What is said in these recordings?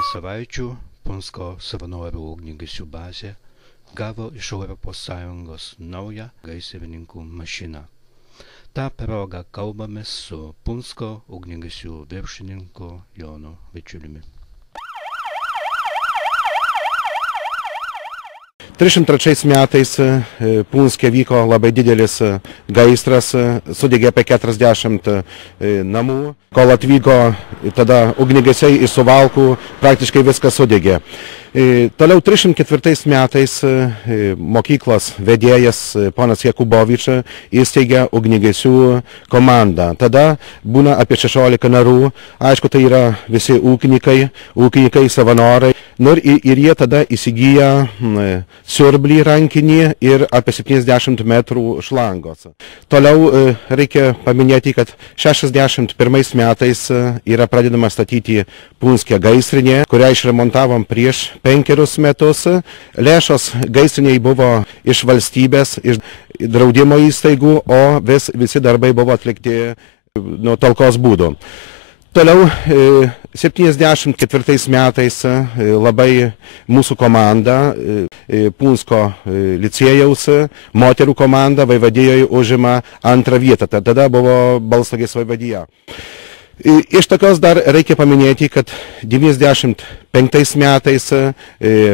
Keletą savaičių Punsko savanorių ugniagesių bazė gavo iš ES naują gaisrininkų mašiną. Ta proga kalbamės su Punsko ugniagesių viršininku Jonu Vaičiuliumi. 303 metais Punske vyko labai didelis gaisras, sudegė apie 40 namų. Kol atvyko tada ugniagesiai iš Suvalkų, praktiškai viskas sudegė. Toliau 304 metais mokyklos vedėjas ponas Jakubovič įsteigė ugniagesių komandą. Tada būna apie 16 narių, aišku, tai yra visi ūkininkai, savanorai. Ir jie tada įsigyja siurblį rankinį ir apie 70 metrų šlangos. Toliau reikia paminėti, kad 61 metais yra pradedama statyti Punske gaisrinė, kurią išremontavom prieš 5 metus. Lėšos gaisriniai buvo iš valstybės, iš draudimo įstaigų, o visi darbai buvo atlikti nuo talkos būdų. Toliau 74 metais labai mūsų komanda, Punsko licėjaus moterų komanda vaivadijoje užima 2 vietą. Tada buvo Balstogės vaivadija. Iš tokios dar reikia paminėti, kad 95 metais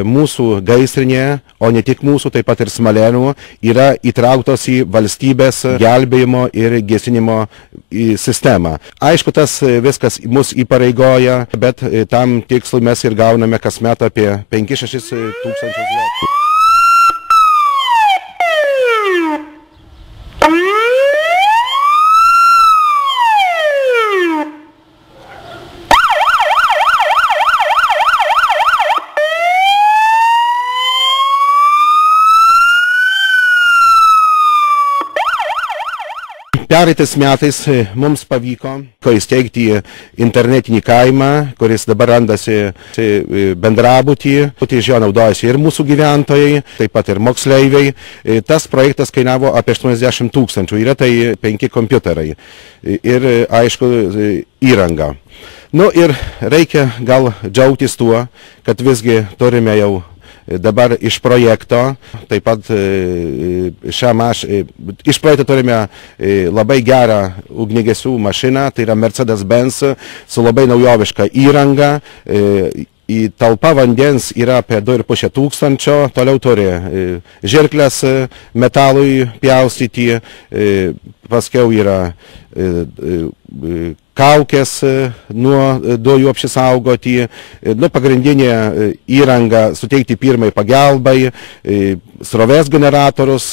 mūsų gaisrinė, o ne tik mūsų, taip pat ir Smalėnų, yra įtrauktos į valstybės gelbėjimo ir gesinimo sistemą. Aišku, tas viskas mus įpareigoja, bet tam tikslui mes ir gauname kasmet apie 5-6 tūkstančius zlotų. Pereitais metais mums pavyko įsteigti internetinį kaimą, kuris dabar randasi bendrabutį. Iš jo naudojasi ir mūsų gyventojai, taip pat ir moksleiviai. Tas projektas kainavo apie 80 000, yra tai 5 kompiuterai ir, aišku, įranga. Nu ir reikia gal džiaugtis tuo, kad visgi turime jau dabar iš projekto, taip pat iš projekto turime labai gerą ugniagesių mašiną, tai yra Mercedes-Benz su labai naujoviška įranga. Talpa vandens yra apie 2,5 tūkstančio, toliau turi žirkles metalui pjaustyti, paskiau yra kaukės nuo dujų apsisaugoti, pagrindinė įranga suteikti pirmai pagalbai, srovės generatorius,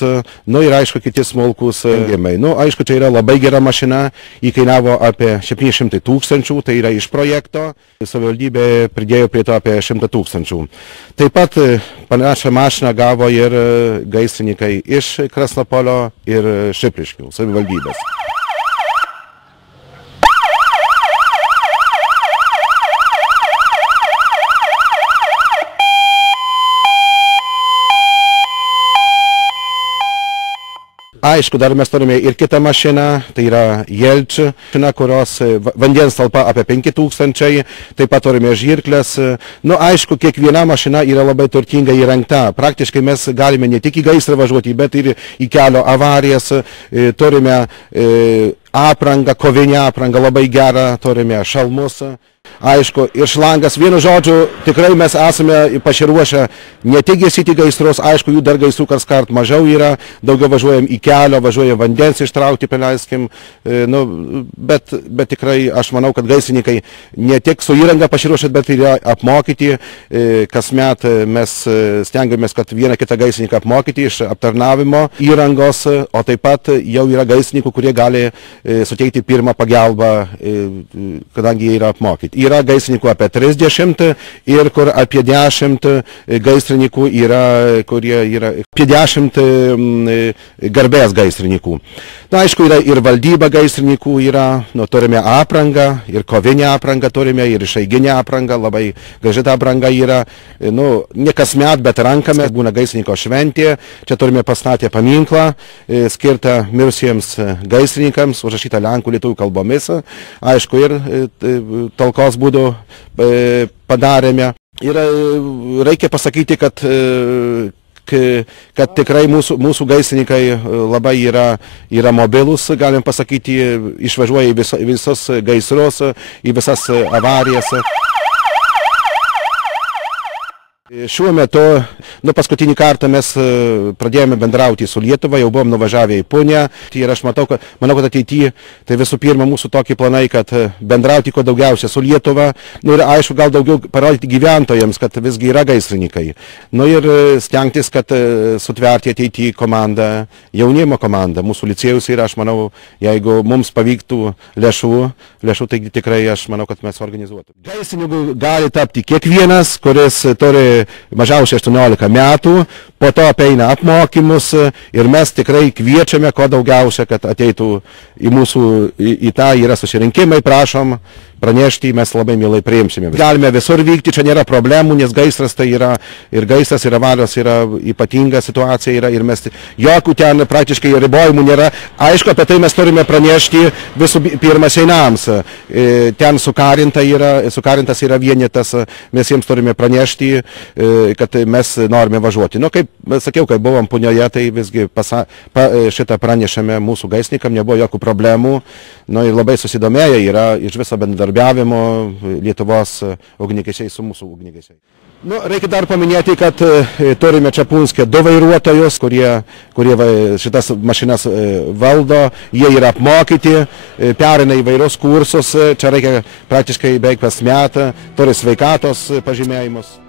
ir aišku kiti smulkūs sprendimai. Aišku, čia yra labai gera mašina, įkainavo apie 700 000, tai yra iš projekto, savivaldybė pridėjo prie to apie 100 000. Taip pat panašią mašiną gavo ir gaisrininkai iš Krasnopolio ir Šipriškių savivaldybės. Aišku, dar mes turime ir kitą mašiną, tai yra Jelč, kurios vandens talpa apie 5000, taip pat turime žirklės. Aišku, kiekviena mašina yra labai turtingai įrengta. Praktiškai mes galime ne tik į gaisrą važiuoti, bet ir į kelio avarijas. Turime aprangą, kovinę aprangą labai gerą, turime šalmus. Aišku, ir šlangas, vienu žodžiu, tikrai mes esame pasiruošę ne tik gesyti gaisrus, aišku, jų dar gaisrų kaskart mažiau yra, daugiau važiuojam į kelio, važiuojam vandens ištraukti, paleiskim, bet tikrai aš manau, kad gaisrininkai ne tik su įranga pasiruošę, bet ir apmokyti. Kasmet mes stengiamės, kad vieną kitą gaisrininką apmokyti iš aptarnavimo įrangos, o taip pat jau yra gaisrininkų, kurie gali suteikti pirmą pagalbą, kadangi jie yra apmokyti. Yra gaisrininkų apie 30 ir kur apie 10 gaisrininkų yra, kurie yra apie 10 garbės gaisrininkų. Na, aišku, yra ir valdyba gaisrininkų, turime aprangą, ir kovinę aprangą turime, ir išeiginę aprangą, labai graži ta apranga yra, ne kasmet, bet rankame, būna gaisrininko šventė, čia turime pastatę paminklą, skirtą mirusiems gaisrininkams, užrašytą lenkų lietuvių kalbomis, aišku, ir talkos būdu padarėme. Ir reikia pasakyti, kad tikrai mūsų gaisrininkai labai yra mobilus, galim pasakyti, išvažiuoja į visus gaisrus, į visas avarijas. Šiuo metu, paskutinį kartą mes pradėjome bendrauti su Lietuva, jau buvom nuvažiavę į Punę. Ir aš manau, kad ateityje tai visų pirma mūsų tokie planai, kad bendrauti kuo daugiausia su Lietuva. Ir aišku, gal daugiau parodyti gyventojams, kad visgi yra gaisrininkai. Ir stengtis, kad sutverti ateityje komandą, jaunimo komandą. Mūsų licėjus yra, aš manau, jeigu mums pavyktų lėšų, tai tikrai aš manau, kad mes organizuotume. Gaisrininku gali tapti kiekvienas, kuris turi mažiausiai 18 metų, po to apeina apmokymus ir mes tikrai kviečiame kuo daugiausia, kad ateitų į tą yra susirinkimai, prašom pranešti, mes labai mielai priimsime. Galime visur vykti, čia nėra problemų, nes gaisras tai yra, ir gaisras, ir avarijos yra ypatinga situacija yra, ir mes jokių ten praktiškai ribojimų nėra. Aišku, apie tai mes turime pranešti visų pirma Seinams. Ten sukarintas yra vienetas, mes jiems turime pranešti, kad mes norime važiuoti. Kaip sakiau, kai buvom Punioje, tai visgi šitą pranešėme mūsų gaisrininkam, nebuvo jokių problemų. Ir labai susidomėję yra iš viso bendradarbiavimo Lietuvos ugniagesiai su mūsų ugniagesiai. Reikia dar paminėti, kad turime čia Punske 2 vairuotojus, kurie šitas mašinas valdo, jie yra apmokyti, perina įvairius kursus, čia reikia praktiškai beveik kas metą, turi sveikatos pažymėjimus.